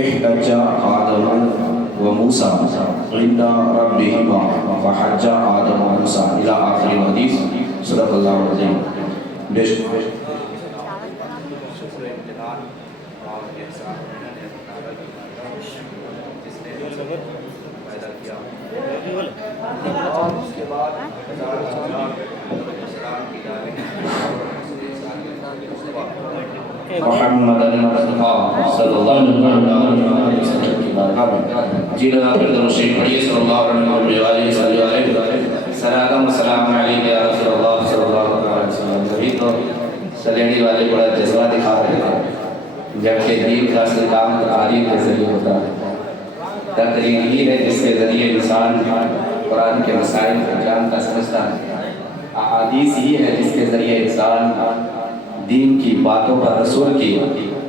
احتج آدم وموسى عند ربهما فحج آدم وموسى إلى آخر الحديث صدق الله العظيم. محمد المصطفى صلی اللہ علیہ وسلم کی بارگاہ میں جی لگا کر درود شریف پڑھیے صلی اللہ علیہ وسلم. سلام و سلام علیک یا رسول اللہ صلی اللہ علیہ وسلم. کبھی تو سلیڈی والے بڑا جذبہ دکھا رہے تھے جبکہ دین کا اصل کام تعلیم کے ذریعے ہوتا ہے. تقریر ہی ہے جس کے ذریعے انسان قرآن کے مسائل کو جانتا سمجھتا ہے. احادیث ہی ہے جس کے ذریعے انسان دین کی باتوں پر رسول کی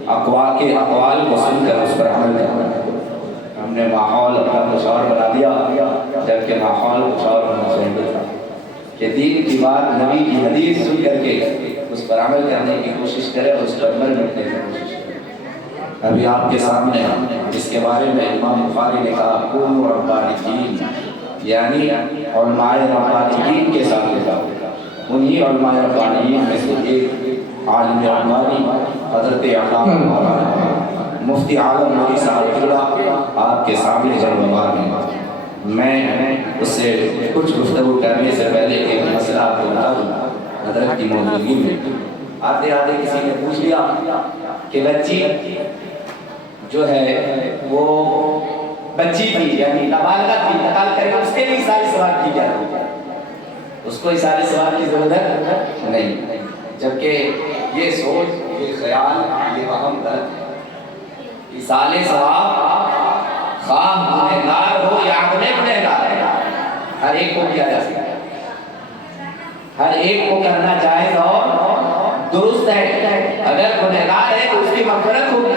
اقوال کو سن کر اس پر عمل کرتا ہے. ہم نے ماحول اپنا کچھ اور بنا دیا جبکہ ماحول کچھ اور ہونا چاہیے تھا کہ دین کی بات نبی کی حدیث سن کر کے اس پر عمل کرنے کی کوشش کرے اور اس پر عمل کرنے کی کوشش کرے. ابھی آپ کے سامنے جس کے بارے میں امام بخاری نے کہا کونوا ربانیین، یعنی علماء ربانیین کے سامنے تھا. انہی علماء ربانیین میں سے ایک عالم ربانی حضرت علامہ مولانا مفتی عالم نوری صاحب قبلہ آپ کے سامنے جلوہ میں. میں اس سے کچھ گفتگو کرنے سے پہلے ایک مسئلہ آپ کو بتا دوں. حضرت کی موجودگی میں آتے آتے کسی نے پوچھ لیا کہ بچی جو ہے وہ بچی تھی یعنی نابالغہ تھی، انتقال کرے اس کے لیے اصالہ ثواب کی کیا ضرورت ہے؟ اس کو اصالہ ثواب کی ضرورت نہیں. جبکہ یہ سوچ، یہ خیال، یہ وہم غلط ہے. اصالہ ثواب خواہ گنہگار ہو یا اپنے گنہگار ہے، ہر ایک کو کیا جا سکتا ہے، ہر ایک کو کرنا جائز اور درست ہے. اگر گنہگار ہے تو اس کی مغفرت ہوگی،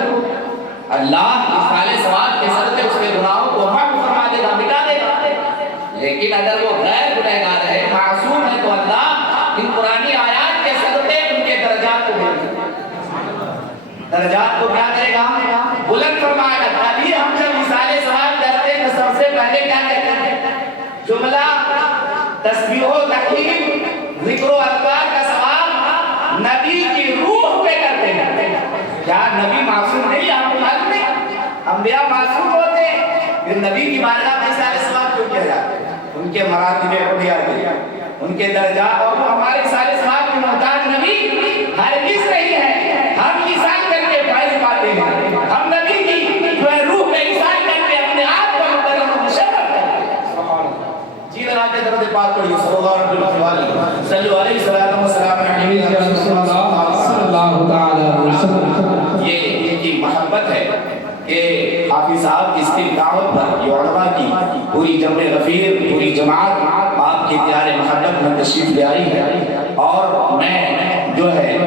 اللہ اصالہ ثواب کے صدقے اس کے گناہوں کو معاف فرما دے گا، مٹا دے گا. لیکن اگر وہ غیر گنہگار ہے، معصوم ہے، تو اللہ ان قرآنی آیات کے صدقے ان کے درجات کو بلند کرے گا. درجات کو کیا کرے گا؟ بلند فرمائے گا. ابھی ہم جب اصالہ ثواب کرتے ہیں تو سب سے پہلے کیا کہتے ہیں؟ جملہ تسبیح و تحلیل ذکر و اذکار کا ثواب نبی کی روح پہ کرتے ہیں. کیا نبی معصوم نہیں؟ آپ کو معلوم نہیں انبیاء معصوم ہوتے ہیں، پھر نبی کی بارگاہ میں اصالہ ثواب کیوں کیا جاتا ہے؟ ان کے مراتب علیٰ کے، ان کے درجات، اور ہمارے اصالہ ثواب کے محتاج نبی ہرگز نہیں ہے. ہم اصال کر کے فائز پاتے ہیں، ہم نبی کی جو ہے روح پہ اصال کر کے اپنے آپ کو مقرر و مشرف کرتے ہیں. جی لگا کے درود پاک پڑھیے صلی اللہ علیہ وسلم. صلی علیہ وسلم وسلام علیہ رسول اللہ صلی اللہ علیہ وسلم. یہ ان کی محبت ہے کہ حافظ صاحب اس کی دعوت پر یہ علماء کی پوری جمع غفیر، پوری جماعت آپ کی پیارے محبت میں تشریف لے آئی ہے. اور میں جو ہے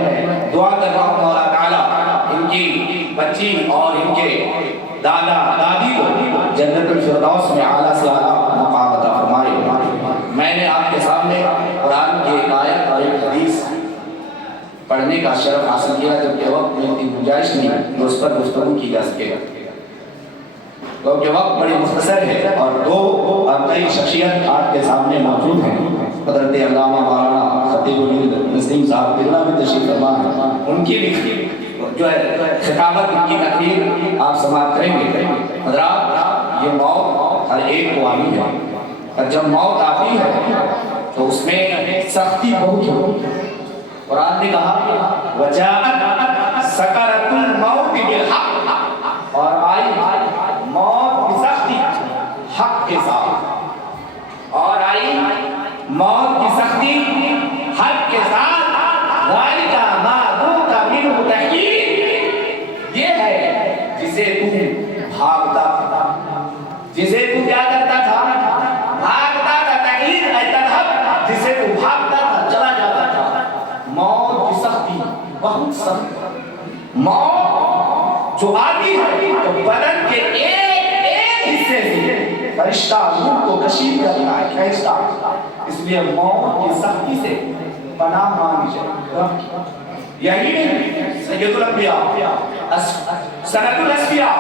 دعا کرتا ہوں مولا تعالیٰ ان کی بچی اور ان کے دادا دادی کو جنت الفردوس میں اعلیٰ سے اعلیٰ مقام عطا فرمائے. میں نے آپ کے سامنے قرآن کی ایک آیت اور ایک حدیث پڑھنے کا شرف حاصل کیا، جبکہ وقت میں اتنی گنجائش نہیں تو اس پر گفتگو کی جا سکے گا، کیونکہ وقت بڑی مختصر ہے. اور دو عقلی شخصیت آپ کے سامنے موجود ہیں. حضرت علامہ مولانا خطیب الہند نسیم صاحب قبلہ میں تشریف فرما ہے. ان کی بھی جو ہے خطابت، ان کی تقریر آپ سماعت کریں گے. حضرات، یہ موت ہر ایک کو آنی ہے، اور جب موت آتی ہے تو اس میں سختی بہت ہوتی ہے. قرآن نے کہا وجاءت سکرۃ الموت بالحق، اور آئی موت کی سختی حق کے ساتھ، اور آئی موت کی سختی حق کے ساتھ. ذالک ما ذوق منہ تحقیر، یہ ہے جسے تم بھاگتا تھا، جسے تم کیا کرتا تھا؟ بھاگتا تھا. تحقیر اے تذہب، جسے تم بھاگتا تھا، چلا جاتا تھا. موت کی سختی بہت سخت. موت جو آتی ہے تو بدن کے ایک حصے سے فرشتہ روح کو کشید کرتا ہے، کھینچتا ہے. اس لیے موت کی سختی سے پناہ مانگی جائے. یہی نہیں سید الانبیاء، سند الاسفیاء،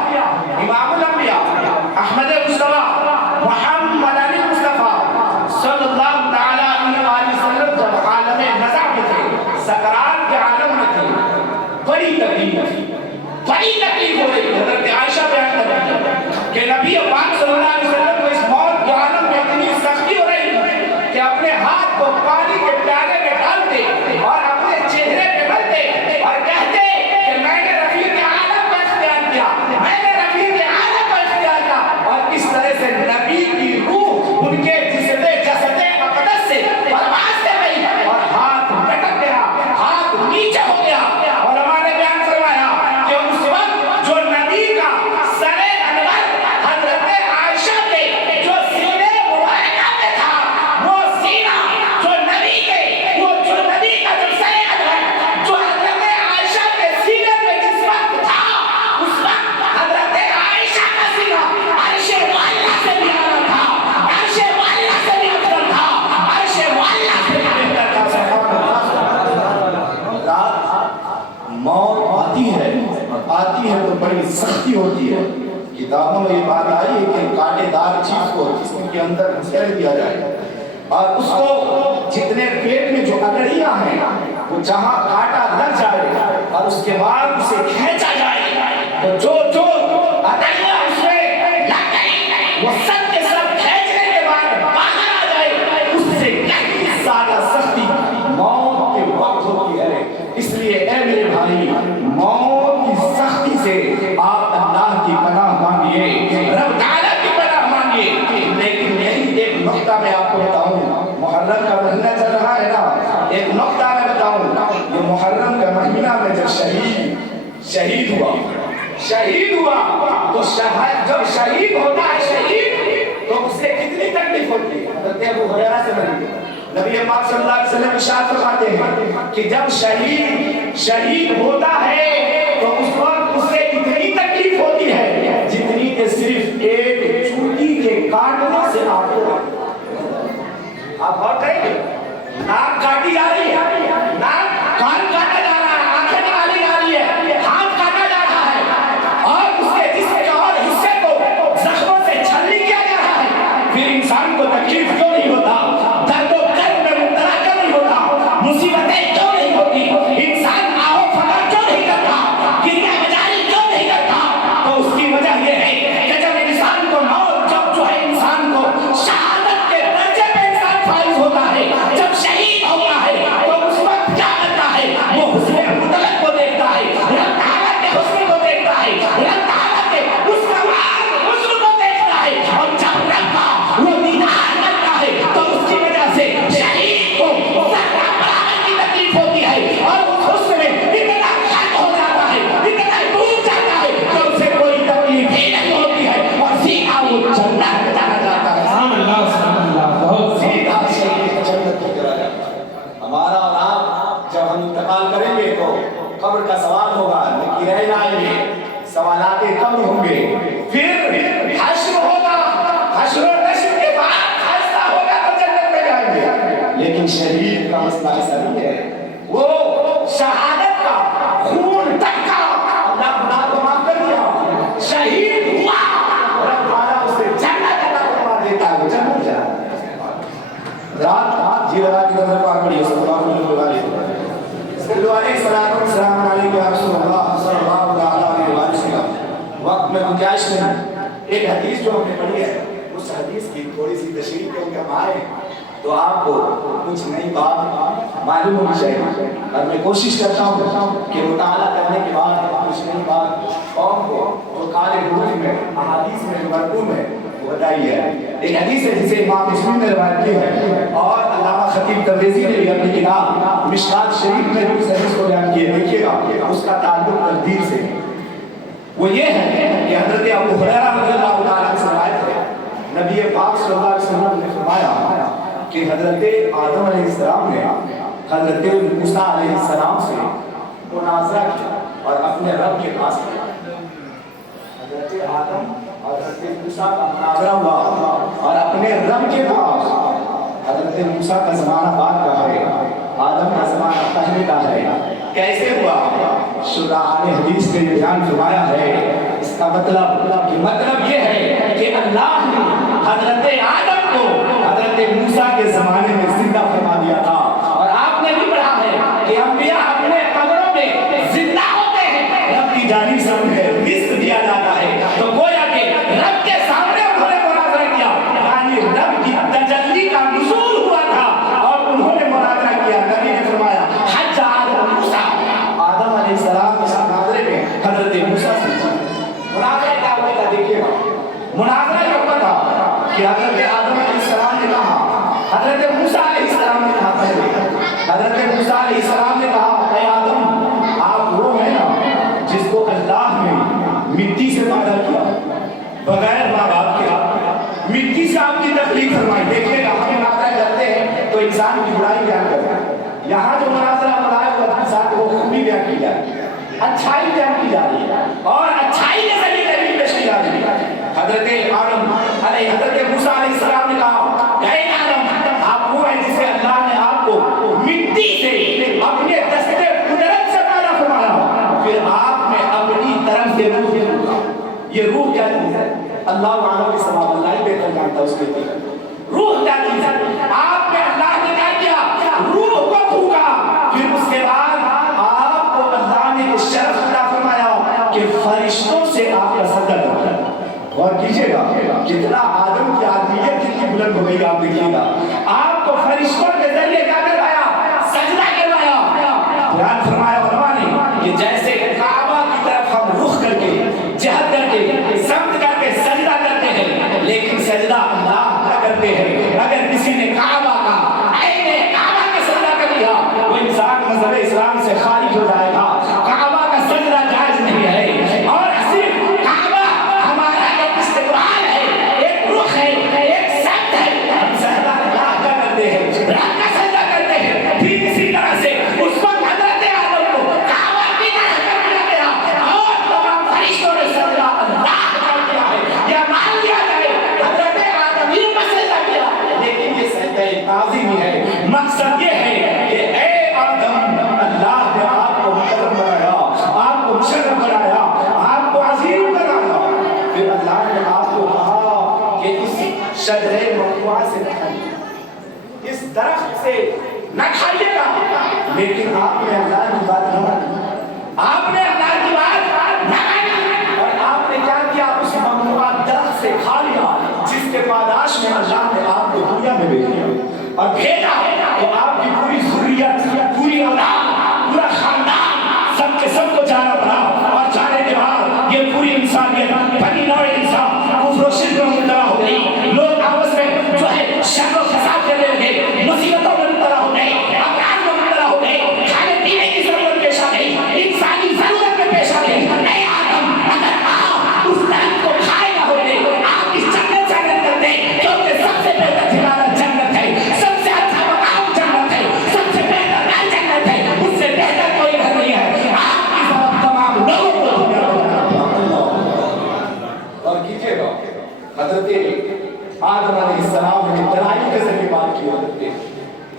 سختی ہوتی ہے. کتابوں میں یہ بات آئی ہے کہ کانٹے دار چیز کو جسم کے اندر گھسیٹ دیا جائے اور اس کو جتنے پیٹ میں جو اگڑیاں ہیں وہ جہاں کانٹا لگ جائے اور اس کے بعد اسے کھینچا جائے تو جو جو اگڑیاں اس میں لگ گئی وہ سب کے سب کھینچنے کے بعد باہر آ جائے اس سے کہیں زیادہ سختی موت کے وقت ہوتی ہے. اس لیے اے میرے بھائی موت کی سختی سے آپ اللہ کی پناہ مانگیے, رب تعالیٰ کی پناہ مانگیے. لیکن یہی ایک نقطہ میں آپ کو بتاؤں, محرم کا مہینہ چل رہا ہے نا, ایک نقطہ میں بتاؤں, یہ محرم کا مہینہ میں جب شہید ہوا تو جب شہید ہوتا ہے شہید تو اس سے کتنی تکلیف ہوتی ہے. حضرت ابو ہریرہ سے نبی پاک صلی اللہ علیہ وسلم ارشاد فرماتے ہیں کہ جب شہید ہوتا ہے تو اس وقت اس سے اتنی تکلیف ہوتی ہے جتنی کہ صرف ایک چوٹی کے کاٹنے سے آپ غور کریں گے, ناک کاٹی جا رہی ہے, ناک کان کاٹا جا رہا ہے, آنکھیں نکالی جا رہی ہے, ہاتھ کاٹا جا رہا ہے اور اس کے جسم کے اور حصے کو زخموں سے چھلنی کیا جا رہا ہے, پھر انسان کو تکلیف کیوں نہیں ہوتا, درد و کرب میں مبتلا کیوں نہیں ہوتا, مصیبتیں کیوں نہیں ہوتی, انسان آہو فغان کیوں نہیں کرتا, گریہ بجاری کیوں نہیں کرتا؟ تو اس کی وجہ یہ ہے کہ جب انسان کو موت جو ہے انسان کو شہادت کے درجے پہ انسان فائز ہوتا ہے, جب شہید ہوتا ہے تو اس وقت کیا کرتا ہے, وہ حسن مطلق کو دیکھتا ہے, رب تعالیٰ کے حسن کو دیکھتا ہے, رب تعالیٰ کے اس کمال حسن کو دیکھتا ہے, اور جب رب کا وہ دیدار کرتا ہے تو اس کی وجہ سے شہید کو ذرہ برابر کی تکلیف ہوتی ہے اور اس حسن میں اتنا خط ہو جاتا ہے, اتنا ڈوب جاتا ہے کہ اسے کوئی تکلیف ہی نہیں ہوتی ہے اور سیدھا وہ جنت میں چلا جاتا ہے. سیدھا جنت میں چلا جاتا ہے. ہمارا اور آپ جب ہم انتقال کریں گے تو قبر کا سوال ہوگا, نکیریں آئیں گے, سوالات قبر ہوں گے, پھر حشر ہوگا, حشر و نشر کے بعد فیصلہ ہوگا تو جنت میں جائیں گے. لیکن شہید کا مسئلہ ایسا نہیں ہے, وہ شہادت کا خون تک کا اللہ گناہ کو معاف کر دیا, شہید ہوا رب تعالیٰ اسے جنت عطا فرما دیتا ہے, وہ جنت جائے. رات جی لگا کی نظر پاک پڑی صلی اللہ علیہ وسلم, صلی اللہ علیہ وسلم یا رسول اللہ صلی اللہ علیہ وسلم. وقت میں گنجائش نہیں, ایک حدیث جو ہم نے پڑھی ہے اس حدیث کی تھوڑی سی تشریح کیونکہ ہم آئے تو آپ کو کچھ نئی بات معلوم ہونی چاہیے, اور میں کوشش کرتا ہوں کہ مطالعہ کرنے کے بعد کچھ نئی بات قوم کو جو کالے حروف میں احادیث میں جو مرقوم ہے وہ بتائی ہے. ایک حدیث ہے جسے امام مسلم نے روایت کی ہے اور علامہ خطیب تبریزی نے بھی اپنی کتاب مشکات شریف میں اس حدیث کو بیان کیا. دیکھیے گا اس کا تعلق تقدیر سے, وہ یہ ہے کہ حضرت ابو ہریرہ رضی اللہ تعالیٰ عنہ سے روایت ہے, نبی پاک صلی اللہ علیہ وسلم نے فرمایا کہ حضرت آدم علیہ السلام نے حضرت موسیٰ علیہ السلام سے مناظرہ کیا اور اپنے رب کے پاس گیا. حضرت آدم اور حضرت موسیٰ کا مناظرہ ہوا اور اپنے رب کے پاس. حضرت موسیٰ کا زمانہ بعد کا ہے, آدم کا زمانہ پہلے کا ہے. کیسے ہوا؟ شراح نے حدیث میں بیان فرمایا ہے. اس کا مطلب یہ ہے کہ اللہ نے حضرت آدم کو حضرت موسیٰ کے زمانے میں زندہ فرما دیا تھا, اور آپ نے بھی پڑھا ہے کہ انبیاء اپنے قبروں میں زندہ ہوتے ہیں, رب کی جانب سے انہیں رزق دیا جاتا ہے. تو گویا کہ رب کے سامنے انہوں نے مناظرہ کیا, یعنی رب کی تجلی کا نزول ہوا تھا اور انہوں نے مناظرہ کیا. نبی نے فرمایا حج آدم موسیٰ, آدم علیہ السلام اس مناظرے میں حضرت موسیٰ سے مناظرہ کیا ہوئے تھا. دیکھیے مناظرہ یہ ہوا تھا کہ حضرت آدم علیہ السلام نے کہا, حضرت موسیٰ علیہ السلام نے کہا, پہلے حضرت موسیٰ علیہ السلام نے کہا اے آدم آپ وہ ہیں نا جس کو اللہ نے مٹی سے پیدا کیا, بغیر ماں باپ کے مٹی سے آپ کی تخلیق فرمائی. دیکھیے گا ہم مناظرہ کرتے ہیں تو انسان کی برائی بیان کرتے ہیں, یہاں جو مناظرہ ہو رہا ہے وہ انسان کو خوبی بیان کی جا رہی ہے, اچھائی بیان کی جا رہی ہے اور اچھائی کے ذریعے دلیل پیش کی جا رہی ہے. حضرت موسیٰ علیہ السلام نے کہا اے آدم آپ وہ ہیں جسے اللہ نے آپ کو مٹی سے اپنے دستے قدرت سے پیدا فرمایا, پھر آپ نے اپنی طرف سے روح یہ روح کیا چیز ہے؟ اللہ عالم کے سواب اللہ ہی بہتر جانتا اس کے لیے روح کیا چیز ہے؟ آپ نے اللہ نے کیا کیا؟ روح کو پھونکا، پھر اس کے بعد آپ کو اللہ نے اس شرف عطا فرمایا کہ فرشتوں سے آپ کا سجدہ کرتا ہے۔ اور کیجئے گا کتنا آدم کی عادیت کتنی بلند ہو گئی آپ دیکھیے گا، آپ کو فرشتوں کے ذریعے کیا کروایا؟ سجدہ کروایا۔ بیان فرمایا علماء نے کہ جیسے کعبہ کی طرف ہم رخ کر کے جہت کر کے سمت کر کے سجدہ کرتے ہیں، لیکن سجدہ اللہ کا کرتے ہیں۔ اگر کسی نے کعبہ کا عین کعبہ کا سجدہ کر لیا وہ انسان مذہب اسلام سے خارج ہو جائے گا۔ کعبہ کا سجدہ جائز نہیں ہے، اور صرف کعبہ ہمارا ایک استقبال ہے، ایک رخ ہے، ایک سمت ہے۔ ہم سجدہ اللہ کا کرتے ہیں، رب کا سجدہ کرتے ہیں۔ ٹھیک اسی طرح سے اس وقت حضرت آدم کو کعبہ کی طرح کر دیا گیا اور تمام فرشتوں نے سجدہ اللہ کا کیا ہے، یا مان لیا جائے حضرت آدم ہی کا سجدہ کیا، لیکن یہ سجدہ تعظیمی ہے۔ مقصد یہ ہے کہ اے آدم، اللہ نے آپ کو مکرم بنایا، آپ کو مشرف بنایا، آپ کو عظیم بنایا، پھر اللہ نے آپ کو کہا کہ اس شجرہ ممنوعہ سے نہ کھائیے، اس درخت سے نہ کھائیے گا، لیکن آپ نے اللہ کی بات نہ مانی، آپ نے اللہ کی بات نہ مانی، اور آپ نے کیا کیا؟ اس ممنوعہ درخت سے کھا لیا، جس کے پاداش میں اللہ نے آپ کو دنیا میں بھیج دیا اور بھیجا تو آپ کی پوری ذریت، پوری اولاد، پورا خاندان سب کے سب کو جانا پڑا، اور جانے کے بعد یہ پوری انسانیت بنی نوع انسان کفر و شرک میں مبتلا ہو گئی، لوگ آپس میں جو ہے شر و فساد کرنے لگے، مصیبتوں میں مبتلا ہو گئے، امراض میں مبتلا ہو گئے، کھانے پینے کی ضرورت پیش آ گئی، انسانی ضرورت میں پیش آ گئی۔ اے آدم، اگر آپ اس درخت کو کھائے نہ ہوتے آپ اس جنت سے نکل کرتے، کیونکہ سب سے بہتر ٹھکانہ جنت ہے، سب سے اچھا مقام جنت ہے، سب سے بہتر گھر جنت ہے، اس سے بہتر کوئی گھر نہیں ہے۔ آپ کی سبب تمام لوگوں کو دنیا میں جانا۔ اور کیجئے گا حضرت آدم علیہ السلام نے دلائل کے ذریعے بات کی،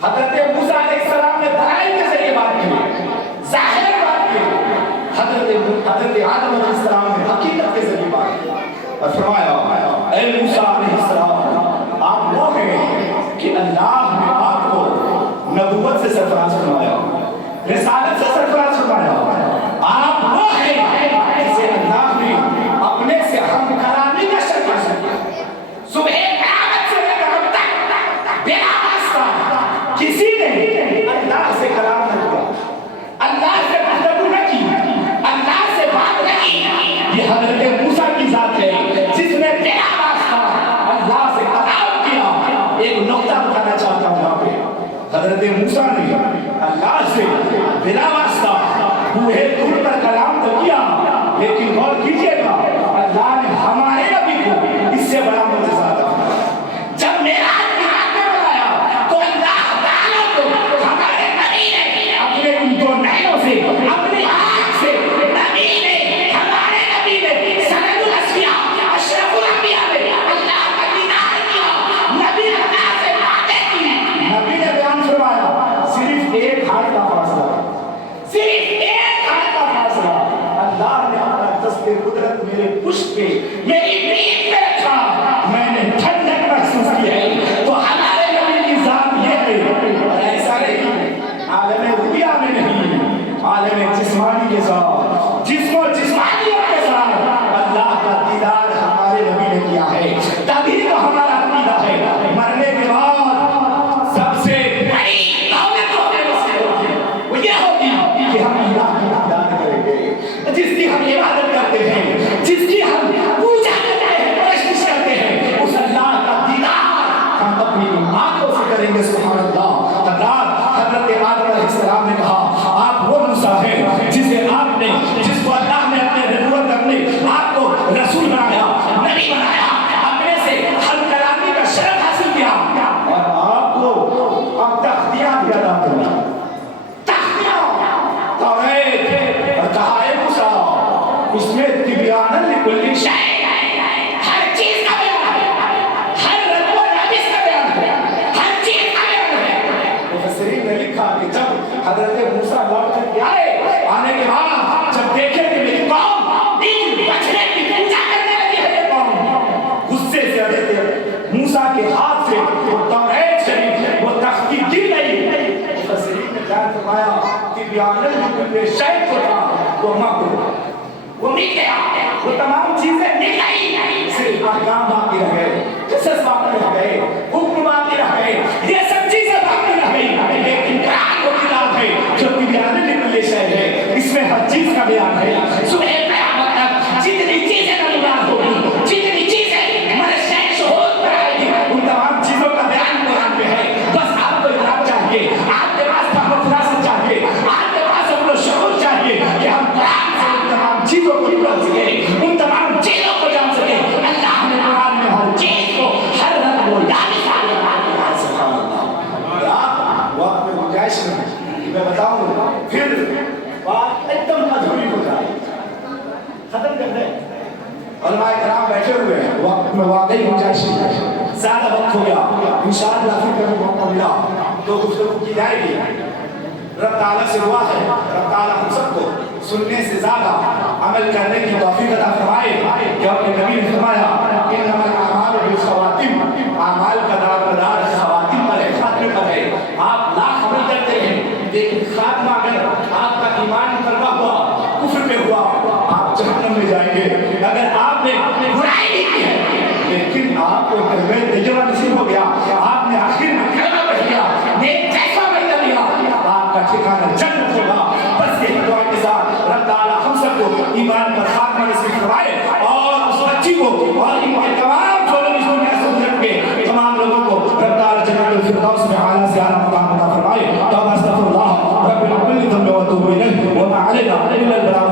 حضرت موسیٰ علیہ السلام نے دلائل کے ذریعے بات کی، ظاہر بات کی، حضرت آدم علیہ السلام نے حقیقت کے ذریعے بات کی، اور فرمایا اے موسیٰ علیہ السلام، آپ وہ ہیں کہ اللہ نے آپ کو نبوت سے سرفراز فرمایا، رسالت سے سرفراز فرمایا، آپ وہ ہیں جسے اللہ نے اپنے سے ہم کلامی کا شرط حاصل کیا۔ صبح قیامت سے لے کر اب تک بلا واسطہ کسی نے اللہ سے کلام نہ کیا، اللہ سے گفتگو نہ کی، اللہ سے بات نہ کی۔ یہ حضرت موسیٰ کی ذات ہے جس نے بلا واسطہ اللہ سے کلام کیا۔ ایک نقطہ بتانا چاہتا ہوں یہاں پہ، حضرت موسیٰ نے اللہ سے بلا واسطہ بوہے دور پر کلام تو کیا، لیکن غور کیجئے گا اللہ نے ہمارے نبی کو اس سے بڑا معجزہ عطا فرمایا۔ جب معراج کی رات میں بلایا تو اللہ تعالیٰ کو ہمارے نبی نے اپنے ان دو نینوں سے، اپنی آنکھ سے، نبی نے، ہمارے نبی نے سند الاسفیاء، اشرف الانبیاء میں اللہ کا دیدار کیا، نبی اللہ سے باتیں کی۔ نبی نے بیان فرمایا صرف ایک ہاتھ کا فاصلہ، صرف ایک ہاتھ کا فاصلہ، اللہ نے اپنا دست قدرت میرے پشت پہ سے وہ توریت شریف وہ تختی دی گئی مفسرین نے بیان فرمایا کہ بیان الکل شیء جو تھا وہ مقبول وہ مٹ گیا وہ تمام چیزیں مٹ گئی صرف احکام باقی رہ گئے قصص باقی رہ گئے حکم باقی رہ گئے یہ سب چیزیں باقی رہ گئی لیکن قرآن وہ کتاب ہے جو کہ بیان الکل شیء ہے اس میں ہر چیز کا بیان ہے صبح قیامت تک جتنی چیزیں نمودار ہوگی جتنی چیزیں ہمارے شہر شہود پر آئے گی ان تمام چیزوں کا بیان قرآن میں ہے بس آپ کو ادراک چاہیے آپ کے پاس فہم و فراست چاہیے آپ کے پاس عقل و شعور چاہیے کہ ہم قرآن سے ان تمام چیزوں کو پڑھ سکیں ان تمام چیزوں کو جان سکیں اللہ نے قرآن میں ہر چیز کو ہر رنگ و یعنی سبحان اللہ وقت میں گنجائش نہیں میں بتاؤں پھر بات ایک دم ادھوری ہو جائے ختم کر دیں علماء کرام بیٹھے ہوئے ہیں وقت میں واقعی گنجائش نہیں زیادہ وقت ہو گیا انشاءاللہ پھر کبھی موقع ملا تو گفتگو کی جائے گی رب تعالیٰ سے دعا ہے رب تعالیٰ ہم سب کو سننے سے زیادہ عمل کرنے کی توفیق عطا فرمائے کہ اپنے نبی نے فرمایا انما الاعمال بالخواتیم اعمال کا دار خواتیم پر ہے خاتمے پر ہے آپ لاکھ عمل کرتے ہیں لیکن خاتمہ اگر آپ کا ایمان پروا ہوا کفر پہ ہوا آپ جہنم میں جائیں گے اگر آپ نے برائی نہیں کی ہے لیکن آپ کو کلمہ تجربہ نصیب ہو گیا آپ نے آخر میں کلمہ پڑھ لیا نیک فیصلہ کر لیا آپ کا ٹھکانہ جنت ہوگا بس یہی دعا کے ساتھ رب تعالیٰ ہم سب کو ایمان پر خاتمہ نصیب فرمائے اور اس بچی کو اور ان کے تمام جو لوگ اس دنیا سے گزر کے تمام لوگوں کو رب تعالیٰ جنت الفردوس میں اعلیٰ سے اعلیٰ مقام عطا فرمائے توبہ استغفر اللہ رب العالمین ذنب و توب الیہ وما علینا الا البلاغ